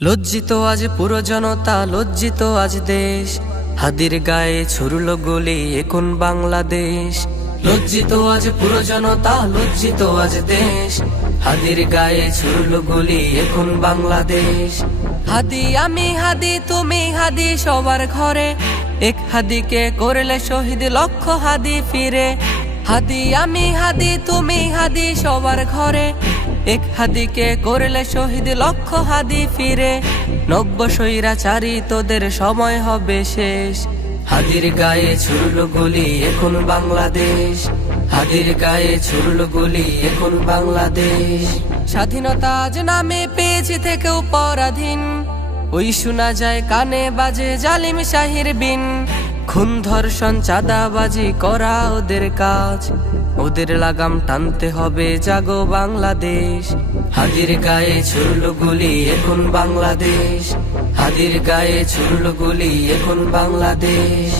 লজ্জিত আজ পুরো জনতা, লজ্জিত আজ দেশ, হাদির গায়ে ছুড়ল গুলি এখন বাংলাদেশ। লজ্জিত আজ পুরো জনতা, লজ্জিত আজ দেশ, হাদির গায়ে ছুড়ল গুলি এখন বাংলাদেশ। হাদি আমি হাদি তুমি হাদি সবার ঘরে, এক হাদিকে করলে শহীদ লক্ষ হাদি ফিরে। হাদি আমি হাদি তুমি হাদি সবার ঘরে, এক হাদিকে করলে শহীদ লক্ষ হাদি ফিরে। নব্য স্বৈরাচারী তোদের সময় হবে শেষ, হাদির গায়ে ছুড়ল গুলি এখন বাংলাদেশ। হাদির গায়ে ছুড়ল গুলি এখন বাংলাদেশ। স্বাধীনতা আজ নামে পেয়েছি থেকেও পরাধীন, ওই শোনা যায় কানে বাজে জালিম শাহির বিন। খুন ধর্ষণ চাঁদাবাজি করা ওদের কাজ, ওদের লাগাম টানতে হবে জাগো বাংলাদেশ। হাদির গায়ে ছুড়ল গুলি এখন বাংলাদেশ, হাদির গায়ে ছুড়ল গুলি এখন বাংলাদেশ।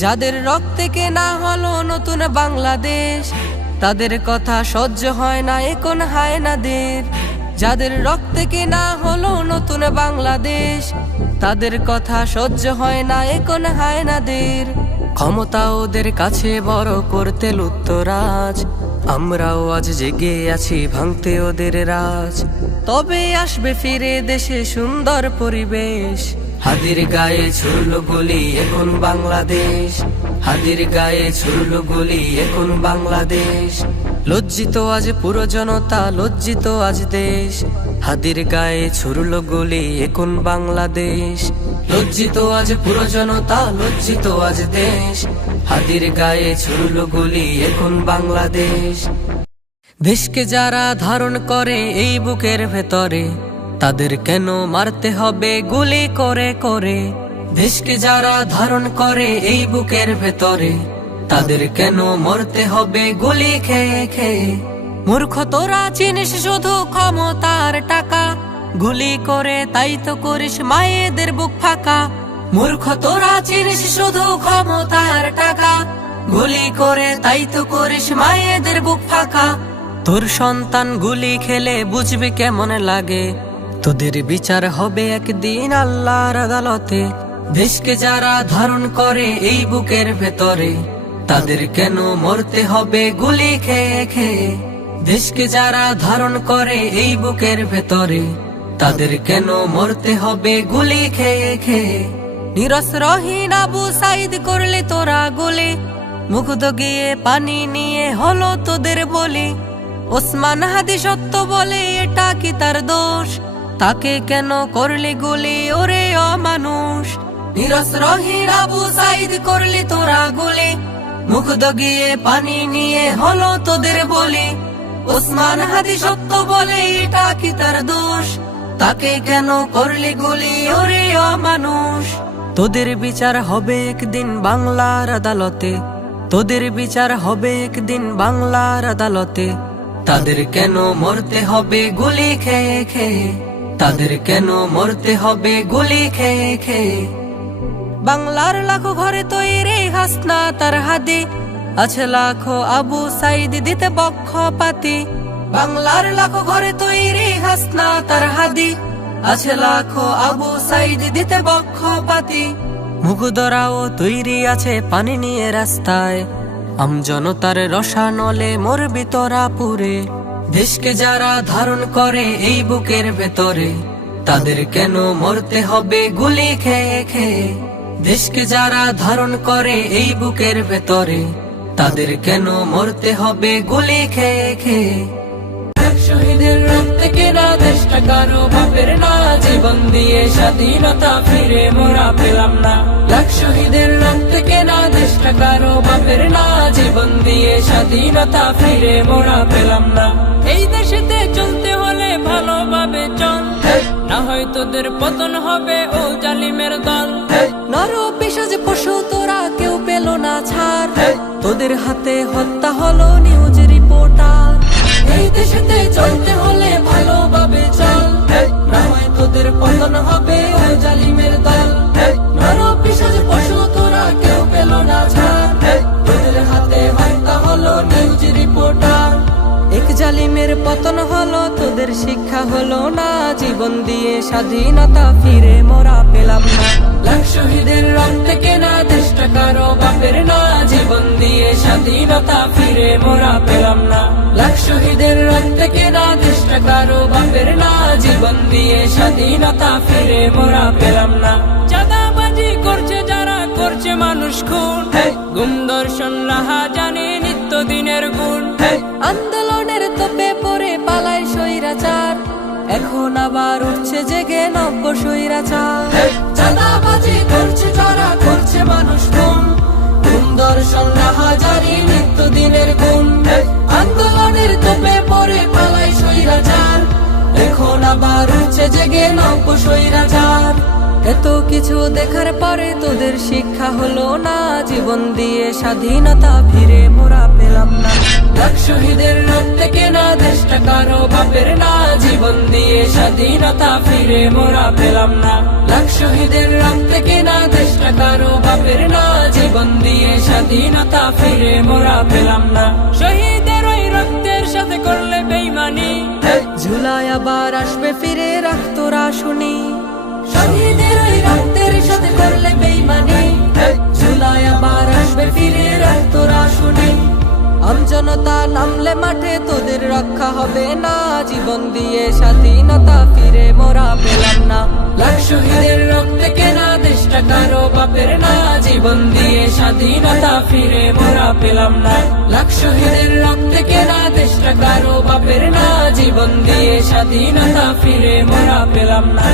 যাদের রক্তে কেনা হলো নতুন বাংলাদেশ, তাদের কথা সহ্য হয় না এখন হায়নাদের। যাদের রক্তে কেনা হলো নতুন বাংলাদেশ, তাদের কথা সহ্য হয় না এখন হায়নাদের। ক্ষমতা ওদের কাছে বড় করতে লুত্তরাজ, আমরাও আজ জেগে আছি ভাঙতে ওদের রাজ। তবে আসবে ফিরে দেশে সুন্দর পরিবেশ, হাদির গায়ে ছুড়ল গুলি এখন বাংলাদেশ। হাদির গায়ে ছুড়ল গুলি এখন বাংলাদেশ। লজ্জিত আজ পুরো জনতা, লজ্জিত আজ দেশ, হাদির গায়ে ছুড়ল গুলি এখন বাংলাদেশ। লজ্জিত আজ পুরো জনতা, লজ্জিত আজ দেশ, হাদির গায়ে ছুড়ল গুলি এখন বাংলাদেশ। দেশকে যারা ধারণ করে এই বুকের ভেতরে, তাদের কেন মারতে হবে গুলি করে করে। দেশকে যারা ধারণ করে এই বুকের ভেতরে, তাদের কেন মরতে হবে গুলি খেয়ে খেয়ে। মূর্খ তোরা চিনিস শুধু ক্ষমতার টাকা, গুলি করে তাই তো করিস মায়েদের বুক ফাঁকা। মূর্খ তোরা চিনিস শুধু ক্ষমতার টাকা, গুলি করে তাই তো করিস মায়েদের বুক ফাঁকা। তোর সন্তান গুলি খেলে বুঝবে কেমন লাগে, তোদের বিচার হবে একদিন আল্লাহর আদালতে। দেশকে যারা ধারণ করে এই বুকের ভেতরে, তাদের কেন মরতে হবে গুলি খেয়ে খেয়ে। দেশকে যারা ধারণ করে এই বুকের ভেতরে, তাদের কেন মরতে হবে গুলি খেয়ে খেয়ে। নিরস্ত্রহীন আবু সাইদ করলে তোরা গুলি, মুগ্ধ গিয়ে পানি নিয়ে হলো তোদের বলি। ওসমান হাদি সত্য বলে এটা কি তার দোষ, তাকে কেন করলি গুলি ওরে অমানুষ। নিরস্ত্রহীন আবু সাইদ করলি তোরা গুলি, মুগ্ধ গিয়ে পানি নিয়ে হলো তোদের বলি। ওসমান হাদি সত্য বলে এটা কি তার দোষ, তাকে কেন করলি গুলি ওরে অমানুষ। তোদের বিচার হবে একদিন বাংলার আদালতে, তোদের বিচার হবে একদিন বাংলার আদালতে। তাদের কেন মরতে হবে গুলি খেয়ে খেয়ে, তাদের কেন মরতে হবে গুলি খেয়ে খেয়ে। বাংলার লাখো ঘরে তৈরি হাসনা তার হাদি, আছে লাখো আবু সাইদ দিতে পক্ষপাতি। বাংলার লাখো ঘরে তৈরি হাসনা তার হাদি, আছে লাখো আবু সাইদ দিতে পক্ষপাতি। মুগ্ধরাও তৈরি আছে পানি নিয়ে রাস্তায়, আমজনতার রসানলে মরবি তোরা পুরে। দেশকে যারা ধারণ করে এই বুকের ভেতরে, তাদের কেন মরতে হবে গুলি খেয়ে খেয়ে। দেশকে যারা ধারণ করে এই বুকের ভেতরে, তাদের কেন মরতে হবে গুলি খেয়ে খেয়ে। শহীদের রক্তে কেনা দেশটা কারো বাপের না, জীবন দিয়ে স্বাধীনতা ফিরে মোরা পেলাম না। লাখ শহীদের রক্তে কেনা দেশটা কারো বাপের না, জীবন দিয়ে স্বাধীনতা ফিরে মোরা পেলাম না। এই দেশেতে চলতে হলে ভালোভাবে চল, না হয় তোদের পতন হবে ও জালিমের দল। নর পিশাচ পশু তোরা কেউ পেল না ছাড়, তোদের হাতে হত্যা হলো নিউজ রিপোর্টার। এই দেশেতে চলতে হলে ভালোভাবে চল, না হয় তোদের পতন হবে ও জালিমের দল। নর পিশাচ পশু তোরা কেউ পেল না ছাড়, তোদের হাতে হত্যা হলো নিউজ রিপোর্টার। এক জালিমের দিনের পতন হলো, তোদের শিক্ষা হলো না, জীবন দিয়ে স্বাধীনতা ফিরে মোরা পেলাম না। লাখ শহীদের রক্তে কেনা দেশটা কারো বাপের না, জীবন দিয়ে স্বাধীনতা ফিরে মোরা পেলাম না। লাখ শহীদের রক্তে কেনা দেশটা কারো বাপের না, জীবন দিয়ে স্বাধীনতা ফিরে মোরা পেলাম না। চাঁদাবাজি করছে যারা, করছে মানুষ খুন, গুম দর্শন রাহা জানে নিত্যদিনের গুণ। আন্দোলনের তোপে পড়ে পালায় স্বৈরাচার, এখন আবার উঠছে জেগে নব্য স্বৈরাচার। চাঁদাবাজি করছে যারা, করছে মানুষ খুন, গুম দর্শন রাহা জানি নিত্যদিনের গুণ। আন্দোলনের তোপে পড়ে পালায় স্বৈরাচার, এখন আবার উঠছে জেগে নব্য স্বৈরাচার। এত কিছু দেখার পরে তোদের শিক্ষা হলো না, জীবন দিয়ে স্বাধীনতা ফিরে মোরা পেলাম না। লাখ শহীদের রক্তে কেনা দেশটা কারো বাপের না, জীবন দিয়ে স্বাধীনতা ফিরে মোরা পেলাম না। লাখ শহীদের রক্তে কেনা দেশটা কারো বাপের না, জীবন দিয়ে স্বাধীনতা ফিরে মোরা পেলাম না। শহীদের ওই রক্তের সাথে করলে বেইমানি, ঝুলায় আবার আসবে ফিরে রাখ তোরা শুনি। শহীদের ওই রক্তের সাথে করলে বেইমানি, ঝুলায় আবার আসবে ফিরে রাখ তোরা শুনি। আমজনতা নামলে মাঠে তোদের রক্ষা হবে না, জীবন দিয়ে স্বাধীনতা ফিরে মোরা পেলাম না। লাখ শহীদের রক্তে কেনা দেশটা কারো বাপের না, জীবন দিয়ে স্বাধীনতা ফিরে মোরা পেলাম না। লাখ শহীদের রক্তে কেনা দেশটা কারো বাপের না, জীবন দিয়ে স্বাধীনতা ফিরে মোরা পেলাম না।